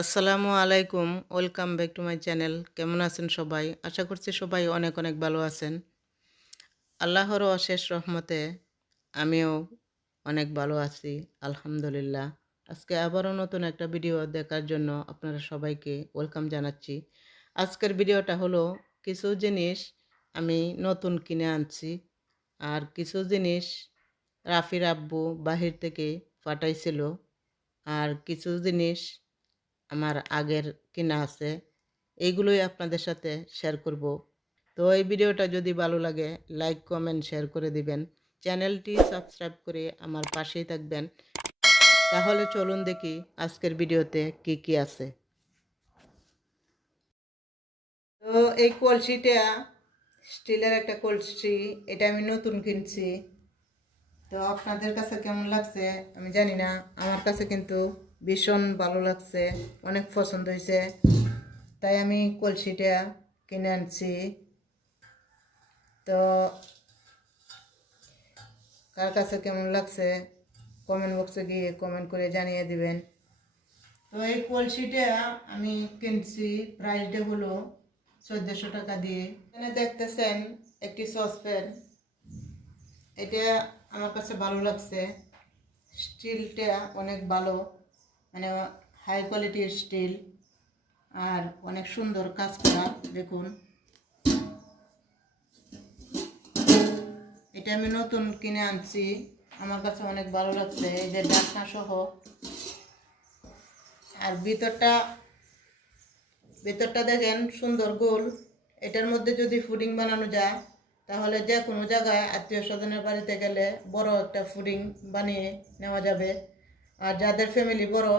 আসসালামু আলাইকুম, welcome back to my channel. কেমন আছেন সবাই? আশা করছি সবাই অনেক অনেক ভালো আছেন। আল্লাহর অশেষ রহমতে আমিও অনেক ভালো আছি, আলহামদুলিল্লাহ। আজকে আবারও নতুন একটা ভিডিও দেখার জন্য আপনারা সবাইকে ওয়েলকাম জানাচ্ছি। আজকের ভিডিওটা হলো কিছু জিনিস আমি নতুন কিনে আনছি, আর কিছু জিনিস রাফির আব্বু বাহির থেকে পাঠাইছিল, আর কিছু জিনিস আমার আগের কিনা আছে। এইগুলোই আপনাদের সাথে শেয়ার করব। তো এই ভিডিওটা যদি ভালো লাগে লাইক কমেন্ট শেয়ার করে দিবেন, চ্যানেলটি সাবস্ক্রাইব করে আমার পাশেই থাকবেন। তাহলে চলুন দেখি আজকের ভিডিওতে কি কি আছে। তো এই কলসিটা স্টিলের একটা কলসি, এটা আমি নতুন কিনছি। তো আপনাদের কাছে কেমন লাগছে আমি জানি না, আমার কাছে কিন্তু ভীষণ ভালো লাগছে, অনেক পছন্দ হয়েছে, তাই আমি কলসিটা কিনে আনছি। তো কার কাছে কেমন লাগছে কমেন্ট বক্সে গিয়ে কমেন্ট করে জানিয়ে দিবেন। তো এই কলসিটা আমি কিনছি, প্রাইসটা হলো 1400 টাকা দিয়ে। এখানে দেখতেছেন একটি সসপ্যান, এটা আমার কাছে ভালো লাগছে। স্টিলটা অনেক ভালো, মানে হাই কোয়ালিটির স্টিল, আর অনেক সুন্দর কাজ করা। দেখুন, এটা আমি নতুন কিনে আনছি, আমার কাছে অনেক ভালো লাগছে। এই যে ঢাকনা সহ, আর ভিতরটা দেখেন সুন্দর গোল। এটার মধ্যে যদি ফুডিং বানানো যায় তাহলে যে কোনো জায়গায় আত্মীয় স্বজনের বাড়িতে গেলে বড় একটা ফুডিং বানিয়ে নেওয়া যাবে। আর যাদের ফ্যামিলি বড়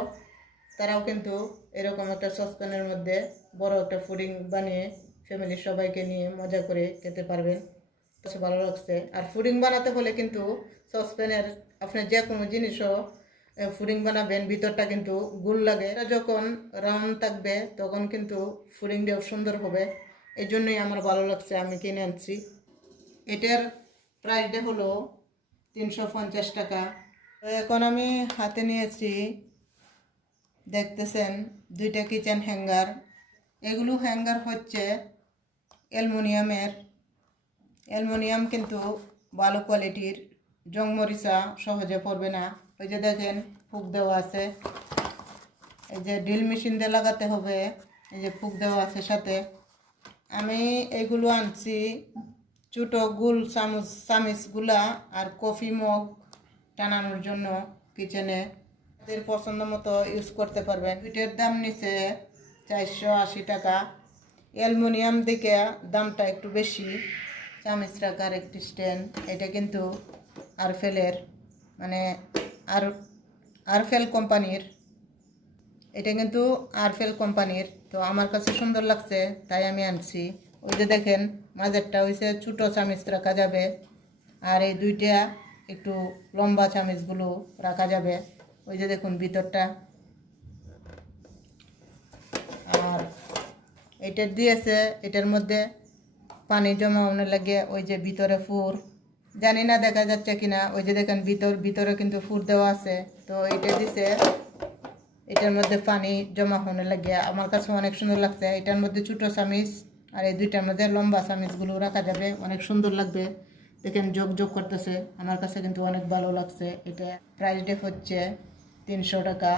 তারাও কিন্তু এরকম একটা সসপ্যানের মধ্যে বড় একটা ফুডিং বানিয়ে ফ্যামিলির সবাইকে নিয়ে মজা করে খেতে পারবেন। ভালো লাগছে। আর ফুডিং বানাতে হলে কিন্তু সসপ্যানের আপনি যে কোনো জিনিসও ফুডিং বানাবেন ভিতরটা কিন্তু গোল লাগে, এটা যখন রাউন্ড থাকবে তখন কিন্তু ফুডিংটাও সুন্দর হবে। এই জন্যই আমার ভালো লাগছে, আমি কিনে আনছি। এটার প্রাইসটা হলো 350 টাকা। তো এখন আমি হাতে নিয়েছি, দেখতেছেন দুইটা কিচেন হ্যাঙ্গার। এগুলো হ্যাঙ্গার হচ্ছে অ্যালুমিনিয়াম কিন্তু ভালো কোয়ালিটির, জং মরিচা সহজে পড়বে না। ওই যে দেখেন ফুক দেওয়া আছে, এই যে ড্রিল মেশিন দিয়ে লাগাতে হবে, এই যে ফুক দেওয়া আছে সাথে। আমি এইগুলো আনছি ছোটো গোল চামিচগুলা আর কফি মগ টানানোর জন্য কিচেনে এদের পছন্দ মতো ইউজ করতে পারবেন। এটার দাম নিচে 480 টাকা। অ্যালুমিনিয়াম দিকে দামটা একটু বেশি। চামিচ রাখার একটি স্ট্যান্ড, এটা কিন্তু আরফেলের, মানে আরফেল কোম্পানির, এটা কিন্তু আরফেল কোম্পানির। তো আমার কাছে সুন্দর লাগছে তাই আমি আনছি। ওই যে দেখেন মাঝেরটা হয়েছে ছোটো চামিচ রাখা যাবে, আর এই দুইটা একটু লম্বা চামিচগুলো রাখা যাবে। ওই যে দেখুন ভিতরটা, আর এটা দিয়েছে এটার মধ্যে পানি জমা অনেক লাগে। ওই যে ভিতরে ফুর, জানি না দেখা যাচ্ছে কিনা, ওই যে দেখেন ভিতরে কিন্তু ফুর দেওয়া আছে। তো এটা দিছে এটার মধ্যে পানি জমা হনে লাগে, আমার কাছে অনেক সুন্দর লাগছে। এটার মধ্যে ছোটো চামিচ আর এই দুইটার মধ্যে লম্বা চামিচগুলো রাখা যাবে, অনেক সুন্দর লাগবে। দেখেন যোগ করতেছে, আমার কাছে কিন্তু অনেক ভালো লাগছে। এটা প্রাইসটা হচ্ছে 300 টাকা।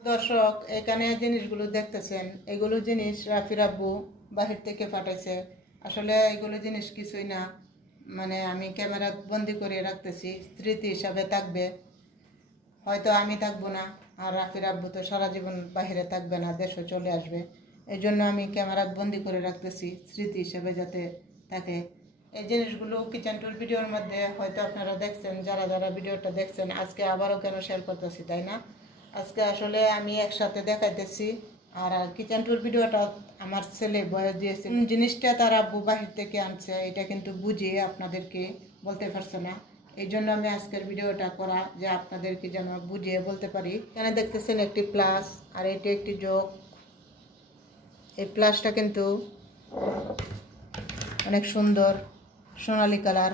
দর্শক, এখানে জিনিসগুলো দেখতেছেন, এগুলো জিনিস রাফির আব্বু বাহির থেকে পাঠাইছে। আসলে এগুলো জিনিস কিছুই না, মানে আমি ক্যামেরা বন্দি করে রাখতেছি, স্মৃতি হিসাবে থাকবে। হয়তো আমি থাকবো না, আর রাফির আব্বু তো সারা জীবন বাহিরে থাকবে না, দেশে চলে আসবে। এই জন্য আমি ক্যামেরা বন্দি করে রাখতেছি স্মৃতি হিসেবে যাতে থাকে। এই জিনিসগুলো কিচেন টুর ভিডিওর মধ্যে হয়তো আপনারা দেখছেন, যারা যারা ভিডিওটা দেখছেন। আজকে আবারও কেন শেয়ার করতেছি তাই না, আজকে আসলে আমি একসাথে দেখাইতেছি। আর কিচেন টুর ভিডিওটা আমার ছেলে বয়স দিয়েছে, জিনিসটা তার আব্বু বাহির থেকে আনছে এটা কিন্তু বুঝিয়ে আপনাদেরকে বলতে পারছে না। এই জন্য আমি আজকের ভিডিওটা করা, যে আপনাদেরকে যেন বুঝিয়ে বলতে পারি। এখানে দেখতেছেন একটি প্লাস, আর এটি একটি যোগ। এই প্লাসটা কিন্তু অনেক সুন্দর সোনালি কালার,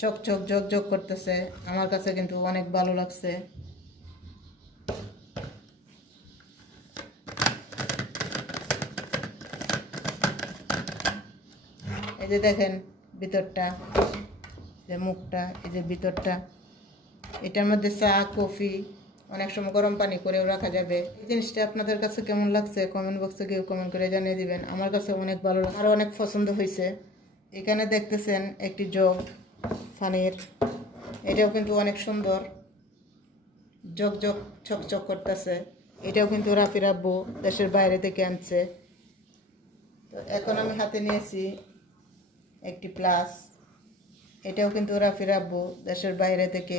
চকচক ঝকঝক করতেছে, আমার কাছে কিন্তু অনেক ভালো লাগছে। এই যে দেখেন ভিতরটা, যে মুখটা, এই যে ভিতরটা, এটার মধ্যে চা কফি অনেক সময় গরম পানি করেও রাখা যাবে। এই জিনিসটা আপনাদের কাছে কেমন লাগছে কমেন্ট বক্সে কেউ কমেন্ট করে জানিয়ে দিবেন। আমার কাছে অনেক ভালো লাগছে, আরও অনেক পছন্দ হয়েছে। এখানে দেখতেছেন একটি জগ পানির, এটাও কিন্তু অনেক সুন্দর, জগ চকচক করতেছে। এটাও কিন্তু রাফির আব্বু দেশের বাইরে থেকে আনছে। তো এখন আমি হাতে নিয়েছি একটি প্লাস, এটাও কিন্তু রাফির আব্বু দেশের বাইরে থেকে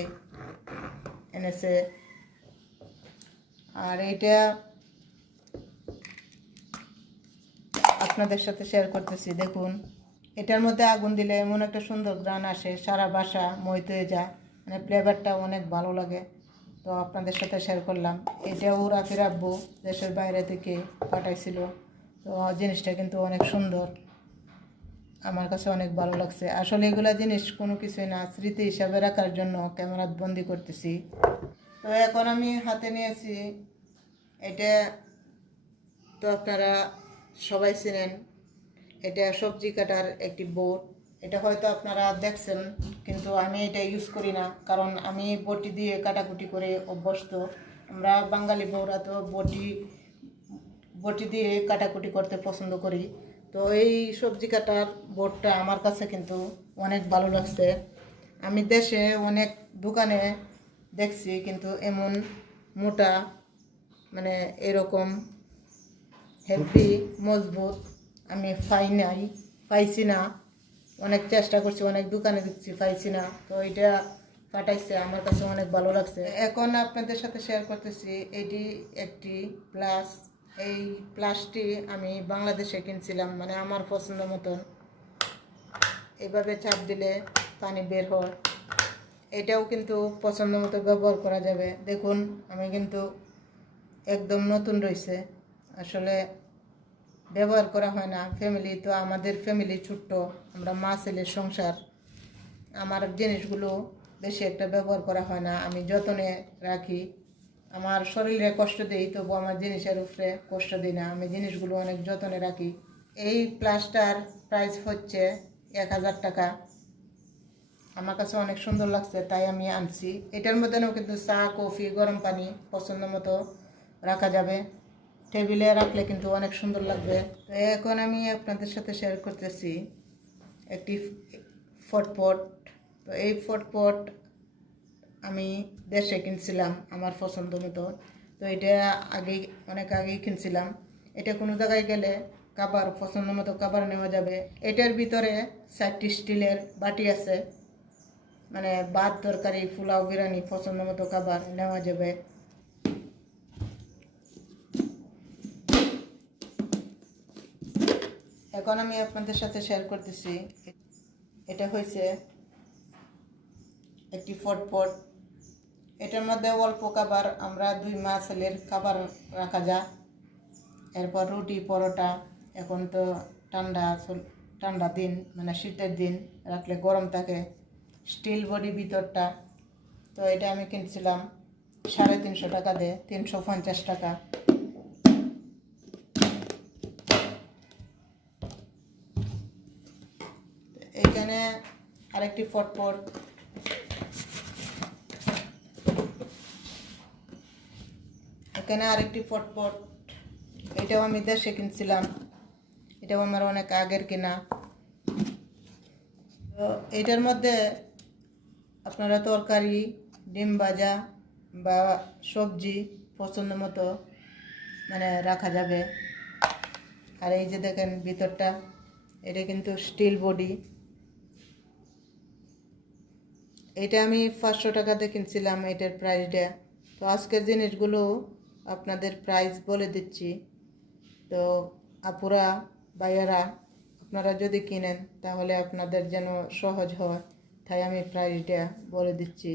এনেছে। আর এটা আপনাদের সাথে শেয়ার করতেছি। দেখুন, এটার মধ্যে আগুন দিলে এমন একটা সুন্দর ঘ্রাণ আসে, সারা বাসা মইতে যায়, মানে ফ্লেভারটা অনেক ভালো লাগে। তো আপনাদের সাথে শেয়ার করলাম। এটাও রাফির আব্বু দেশের বাইরে থেকে পাঠাইছিল। তো জিনিসটা কিন্তু অনেক সুন্দর, আমার কাছে অনেক ভালো লাগছে। আসলে এগুলা জিনিস কোনো কিছুই না, স্মৃতি হিসাবে রাখার জন্য ক্যামেরাত বন্দি করতেছি। তো এখন আমি হাতে নিয়েছি, এটা তো আপনারা সবাই চিনেন, এটা সবজি কাটার একটি বোর্ড। এটা হয়তো আপনারা দেখছেন, কিন্তু আমি এটা ইউজ করি না, কারণ আমি বটি দিয়ে কাটাকুটি করে অভ্যস্ত। আমরা বাঙালি বউরা তো বটি দিয়ে কাটাকুটি করতে পছন্দ করি। তো এই সবজি কাটার বোর্ডটা আমার কাছে কিন্তু অনেক ভালো লাগছে। আমি দেশে অনেক দোকানে দেখছি, কিন্তু এমন মোটা, মানে এরকম হেভি মজবুত আমি পাইছি না। অনেক চেষ্টা করছি, অনেক দোকানে দেখছি, পাইছি না। তো এটা পাঠাইছে, আমার কাছে অনেক ভালো লাগছে। এখন আপনাদের সাথে শেয়ার করতেছি, এটি একটি প্লাস। এই প্লাসটি আমি বাংলাদেশে কিনছিলাম, মানে আমার পছন্দ মতন। এইভাবে চাপ দিলে পানি বের হয়। এটাও কিন্তু পছন্দ মতো ব্যবহার করা যাবে। দেখুন, আমি কিন্তু একদম নতুন রয়েছে, আসলে ব্যবহার করা হয় না। ফ্যামিলি তো, আমাদের ফ্যামিলি ছোট্ট, আমরা মা ছেলের সংসার, আমার জিনিসগুলো বেশি একটা ব্যবহার করা হয় না। আমি যত্নে রাখি, আমার শরীরে কষ্ট দিই, তবু আমার জিনিসের উপরে কষ্ট দিই না, আমি জিনিসগুলো অনেক যত্নে রাখি। এই প্লাসটার প্রাইস হচ্ছে 1000 টাকা। আমার কাছে অনেক সুন্দর লাগছে, তাই আমি আনছি। এটার মধ্যেও কিন্তু চা কফি গরম পানি পছন্দ মতো রাখা যাবে, টেবিলে রাখলে কিন্তু অনেক সুন্দর লাগবে। তো এখন আমি আপনাদের সাথে শেয়ার করতেছি একটি ফটপট। তো এই ফটপট আমি দেশে কিনছিলাম আমার পছন্দ মতো। তো এটা অনেক আগেই কিনছিলাম। এটা কোনো জায়গায় গেলে খাবার পছন্দ মতো খাবার নেওয়া যাবে। এটার ভিতরে 4টি স্টিলের বাটি আছে, মানে ভাত তরকারি পোলাও বিরিয়ানি পছন্দ মতো খাবার নেওয়া যাবে। এখন আমি আপনাদের সাথে শেয়ার করতেছি, এটা হয়েছে একটি ফটপট। এটার মধ্যে অল্প খাবার, আমরা 2 মা ছেলের খাবার রাখা যায়। এরপর রুটি পরোটা, এখন তো ঠান্ডা দিন, মানে শীতের দিন, রাখলে গরম থাকে। স্টিল বডি ভিতরটা। তো এটা আমি কিনছিলাম 350 টাকা দিয়ে, 350 টাকা। এখানে আরেকটি ফটপট, এটাও আমি দেশে কিনছিলাম, এটাও আমার অনেক আগের কেনা। তো এটার মধ্যে আপনারা তরকারি, ডিম ভাজা বা সবজি পছন্দ মতো মানে রাখা যাবে। আর এই যে দেখেন ভিতরটা, এটা কিন্তু স্টিল বডি। এটা আমি 500 টাকাতে কিনছিলাম, এটার প্রাইসটা। তো আজকের জিনিসগুলো আপনাদের প্রাইস বলে দিচ্ছি। তো আপুরা ভাইয়ারা, আপনারা যদি কিনেন তাহলে আপনাদের যেন সহজ হয়, তাই আমি প্রাইসটা বলে দিচ্ছি।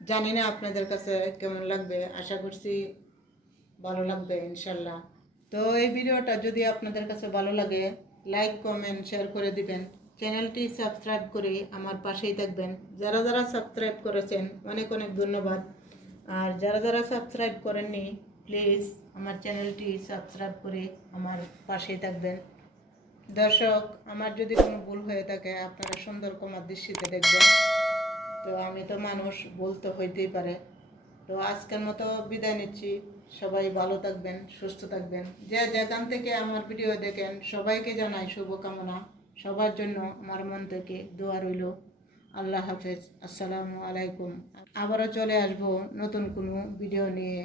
জানি না আপনাদের কাছে কেমন লাগবে, আশা করছি ভালো লাগবে ইনশাল্লাহ। তো এই ভিডিওটা যদি আপনাদের কাছে ভালো লাগে, লাইক কমেন্ট শেয়ার করে দিবেন চ্যানেলটি সাবস্ক্রাইব করে আমার পাশেই থাকবেন। যারা যারা সাবস্ক্রাইব করেছেন অনেক অনেক ধন্যবাদ। আর যারা যারা সাবস্ক্রাইব করেননি প্লিজ আমার চ্যানেলটি সাবস্ক্রাইব করে আমার পাশেই থাকবেন। দর্শক, আমার যদি কোনো ভুল হয়ে থাকে আপনারা সুন্দর ক্ষমার দৃষ্টিতে দেখবেন। তো আমি তো মানুষ, ভুল তো হইতেই পারে। তো আজকের মতো বিদায় নিচ্ছি। সবাই ভালো থাকবেন, সুস্থ থাকবেন। যে যেখান থেকে আমার ভিডিও দেখেন সবাইকে জানাই শুভকামনা। সবার জন্য আমার মন থেকে দোয়া রইল। আল্লাহ হাফেজ। আসসালামু আলাইকুম। আবারও চলে আসবো নতুন কোনো ভিডিও নিয়ে।